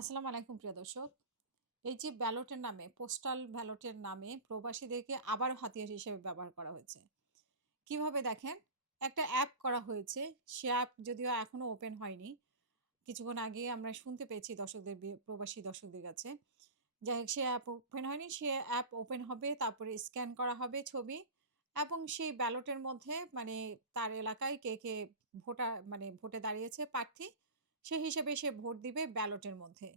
আসসালামু আলাইকুম প্রিয় দর্শক। এই যে ব্যালটের নামে, পোস্টাল ব্যালটের নামে প্রবাসীদেরকে আবারও হাতিয়ার হিসেবে ব্যবহার করা হয়েছে। কীভাবে দেখেন? একটা অ্যাপ করা হয়েছে। সে অ্যাপ যদিও এখনও ওপেন হয়নি। কিছুক্ষণ আগে আমরা শুনতে পেয়েছি দর্শকদের প্রবাসী দর্শকদের কাছে। যাই হোক সে অ্যাপ ওপেন হয়নি। সে অ্যাপ ওপেন হবে, তারপরে স্ক্যান করা হবে ছবি এবং সেই ব্যালটের মধ্যে মানে তার এলাকায় কে, কে ভোটার মানে ভোটে দাঁড়িয়েছে প্রার্থী, সেই হিসেবে সে ভোট দিবে ব্যালটের মধ্যে।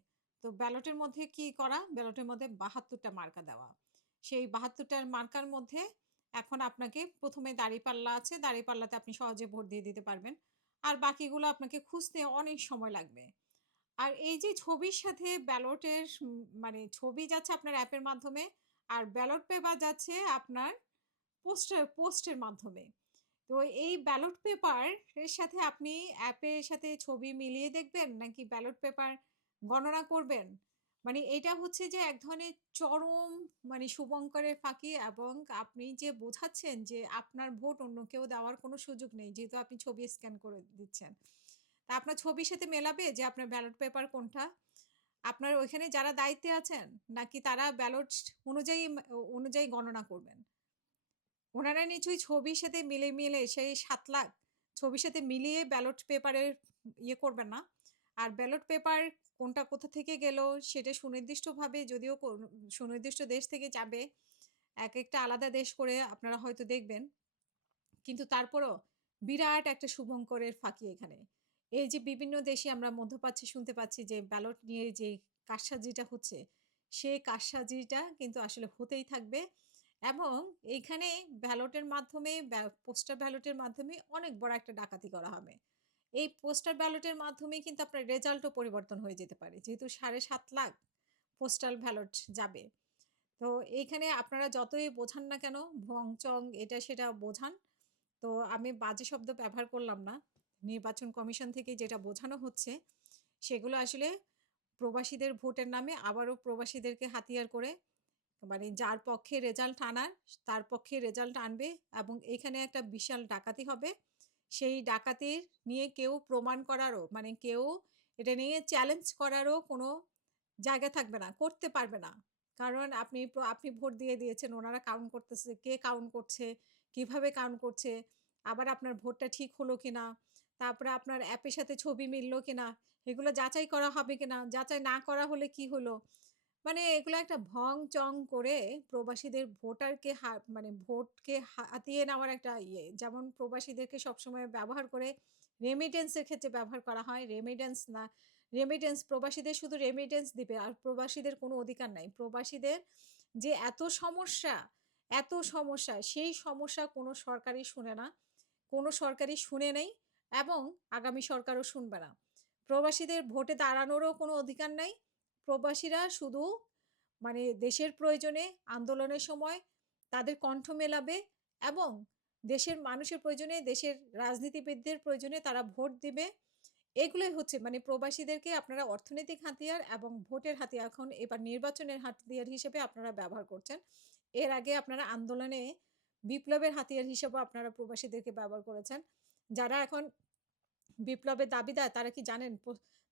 তো ব্যালটের মধ্যে কি করা? ব্যালটের মধ্যে বাহাত্তরটা মার্কা দেওয়া। সেই ৭২ টার মার্কার মধ্যে এখন আপনাকে ১ম এ দাঁড়িপাল্লা আছে। দাঁড়িপাল্লাতে আপনি সহজে ভোট দিয়ে দিতে পারবেন। আর বাকিগুলো আপনাকে খুঁজতে অনেক সময় লাগবে। আর এই যে ছবির সাথে ব্যালটের মানে ছবি যাচ্ছে আপনার অ্যাপের মাধ্যমে, আর ব্যালট পেপার যাচ্ছে আপনার পোস্টার পোস্টের মাধ্যমে। তো এই ব্যালট পেপার এর সাথে আপনি অ্যাপের সাথে ছবি মিলিয়ে দেখবেন নাকি ব্যালট পেপার গণনা করবেন? মানে এটা হচ্ছে যে এক ধরনের চরম মানে শুভঙ্করের ফাঁকি এবং আপনি যে বোঝাচ্ছেন যে আপনার ভোট অন্য কেউ দেওয়ার কোনো সুযোগ নেই। যেহেতু আপনি ছবি স্ক্যান করে দিচ্ছেন। তা আপনার ছবির সাথে মেলাবে যে আপনার ব্যালট পেপার কোনটা? আপনার ওইখানে যারা দায়িত্বে আছেন নাকি তারা ব্যালট অনুযায়ী অনুযায়ী গণনা করবেন? উনারা নিশ্চয়ই ছবির সাথে মিলে, মিলে সেই সাত লাখ ছবির সাথে মিলিয়ে ব্যালট পেপারের ইয়ে করবেন না। আর ব্যালট পেপার কোনটা কোথা থেকে গেল সেটা সুনির্দিষ্টভাবে যদিও সুনির্দিষ্ট দেশ থেকে যাবে। এক একটা আলাদা দেশ করে আপনারা হয়তো দেখবেন। কিন্তু তারপরও বিরাট একটা শুভঙ্করের ফাঁকি এখানে। এই যে বিভিন্ন দেশে আমরা মধ্যপ্রাচ্যে শুনতে পাচ্ছি যে ব্যালট নিয়ে যে কারসাজিটা হচ্ছে, সে কারসাজিটা কিন্তু আসলে হতেই থাকবে এবং এইখানে ব্যালটের মাধ্যমে পোস্টার ব্যালটের মাধ্যমে অনেক বড় একটা ডাকাতি করা হবে। এই পোস্টাল ব্যালটের মাধ্যমে কিন্তু আপনার রেজাল্টও পরিবর্তন হয়ে যেতে পারে। যেহেতু ৭.৫ লাখ পোস্টাল ব্যালট যাবে। তো এইখানে আপনারা যতই বোঝান না কেন ভং-চং এটা সেটা বোঝান। তো আমি বাজে শব্দ ব্যবহার করলাম না। নির্বাচন কমিশন থেকে যেটা বোঝানো হচ্ছে, সেগুলো আসলে প্রবাসীদের ভোটের নামে আবারও প্রবাসীদেরকে হাতিয়ার করে মানে যার পক্ষে রেজাল্ট আনার, তার পক্ষে রেজাল্ট আনবে এবং এখানে একটা বিশাল ডাকাতি হবে। সেই ডাকাতির নিয়ে কেউ প্রমাণ করারও মানে কেউ এটা নিয়ে চ্যালেঞ্জ করারও কোনো জায়গা থাকবে না, করতে পারবে না। কারণ আপনি আপনি ভোট দিয়ে দিয়েছেন, ওনারা কাউন্ট করতেছে, কে কাউন্ট করছে, কীভাবে কাউন্ট করছে, আবার আপনার ভোটটা ঠিক হলো কিনা, তারপরে আপনার অ্যাপের সাথে ছবি মিলল কিনা, এগুলো যাচাই করা হবে কিনা, যাচাই না করা হলে কি হলো? মানে এগুলো একটা ভং-চং করে প্রবাসীদের ভোটারকে হা মানে ভোটকে হাতিয়ে নেওয়ার একটা ইয়ে। যেমন প্রবাসীদেরকে সবসময় ব্যবহার করে রেমিটেন্স এর ক্ষেত্রে ব্যবহার করা হয়। রেমিটেন্স না রেমিটেন্স প্রবাসীদের শুধু রেমিটেন্স দিবে আর প্রবাসীদের কোনো অধিকার নাই। প্রবাসীদের যে এত সমস্যা, এত সমস্যা, সেই সমস্যা কোনো সরকারই শুনে না। কোনো সরকারই শুনে নেই এবং আগামী সরকারও শুনবে না। প্রবাসীদের ভোটে দাঁড়ানোরও কোনো অধিকার নাই। প্রবাসীরা শুধু মানে দেশের প্রয়োজনে আন্দোলনের সময় তাদের কণ্ঠ মেলাবে এবং দেশের মানুষের প্রয়োজনে, দেশের রাজনীতিবিদদের প্রয়োজনে তারা ভোট দিবে। এগুলোই হচ্ছে মানে প্রবাসীদেরকে আপনারা অর্থনৈতিক হাতিয়ার এবং ভোটের হাতিয়ার এখন এবার নির্বাচনের হাতিয়ার হিসেবে আপনারা ব্যবহার করছেন। এর আগে আপনারা আন্দোলনে বিপ্লবের হাতিয়ার হিসেবেও আপনারা প্রবাসীদেরকে ব্যবহার করেছেন। যারা এখন বিপ্লবের দাবিদার তারা কি জানেন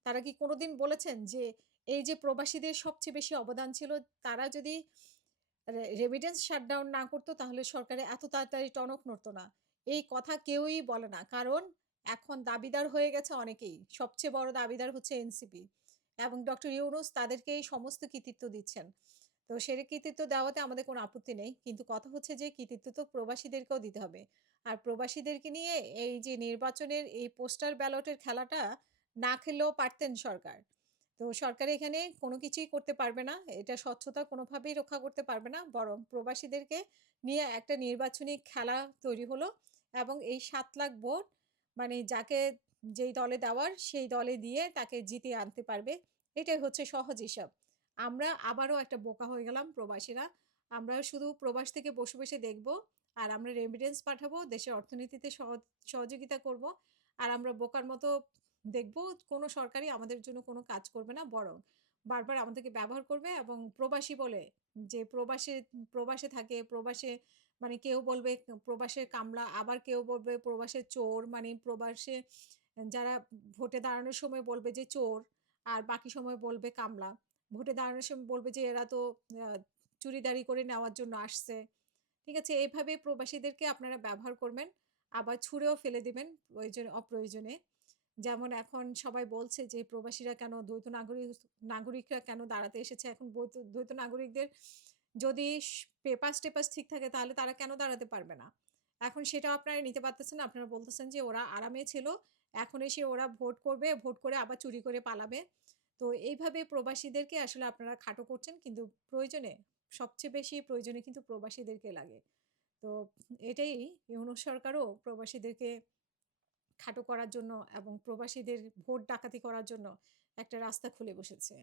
তারা কি কোনোদিন বলেছেন যে এই যে প্রবাসীদের সবচেয়ে বেশি অবদান ছিল, তারা যদি রে রেমিটেন্স শাটডাউন না করত, তাহলে সরকারে এত তাড়াতাড়ি টনক নড়ত না। এই কথা কেউই বলে না। কারণ এখন দাবিদার হয়ে গেছে অনেকেই। সবচেয়ে বড় দাবিদার হচ্ছে এনসিপি এবং ডক্টর ইউনুস তাদেরকেই সমস্ত কৃতিত্ব দিচ্ছেন। তো সে কৃতিত্ব দেওয়াতে আমাদের কোনো আপত্তি নেই। কিন্তু কথা হচ্ছে যে কৃতিত্ব তো প্রবাসীদেরকেও দিতে হবে। আর প্রবাসীদেরকে নিয়ে এই যে নির্বাচনের এই পোস্টার ব্যালটের খেলাটা না খেললেও পারতেন সরকার। তো সরকার এখানে কোনো কিছুই করতে পারবে না। এটা স্বচ্ছতা কোনোভাবেই রক্ষা করতে পারবে না। বরং প্রবাসীদেরকে নিয়ে একটা নির্বাচনী খেলা তৈরি হলো এবং এই ৭ লাখ ভোট মানে যাকে যেই দলে দেওয়ার সেই দলে দিয়ে তাকে জিতিয়ে আনতে পারবে। এটাই হচ্ছে সহজ হিসাব। আমরা আবারও একটা বোকা হয়ে গেলাম প্রবাসীরা। আমরা শুধু প্রবাস থেকে বসে, বসে দেখব আর আমরা রেমিডেন্স পাঠাবো, দেশের অর্থনীতিতে সহ সহযোগিতা করব। আর আমরা বোকার মতো দেখব কোনো সরকারই আমাদের জন্য কোনো কাজ করবে না। বরং বারবার আমাদেরকে ব্যবহার করবে এবং প্রবাসী বলে যে প্রবাসে প্রবাসে থাকে, প্রবাসে মানে কেউ বলবে প্রবাসের কামলা, আবার কেউ বলবে প্রবাসের চোর মানে প্রবাসে যারা ভোটে দাঁড়ানোর সময় বলবে যে চোর। আর বাকি সময় বলবে কামলা। ভোটে দাঁড়ানোর সময় বলবে যে এরা তো চুরিদারি করে নেওয়ার জন্য আসছে। ঠিক আছে? এভাবে প্রবাসীদেরকে আপনারা ব্যবহার করবেন। আবার ছুঁড়েও ফেলে দিবেন প্রয়োজনে অপ্রয়োজনে। যেমন এখন সবাই বলছে যে প্রবাসীরা কেন দ্বৈত নাগরিক নাগরিকরা কেন দাঁড়াতে এসেছে? এখন দ্বৈত নাগরিকদের যদি স পেপারস-টেপারস ঠিক থাকে তাহলে তারা কেন দাঁড়াতে পারবে না? এখন সেটাও আপনারা নিতে পারতেছেন। আপনারা বলতেছেন যে ওরা আরামে ছিল। এখন এসে ওরা ভোট করবে, ভোট করে আবার চুরি করে পালাবে। তো এইভাবে প্রবাসীদেরকে আসলে আপনারা খাটো করছেন। কিন্তু প্রয়োজনে সবচেয়ে বেশি প্রয়োজনে কিন্তু প্রবাসীদেরকে লাগে। তো এটাই ইউনূস সরকারও প্রবাসীদেরকে খাটো করার জন্য এবং প্রবাসীদের ভোট ডাকাতি করার জন্য একটা রাস্তা খুলে বসেছে।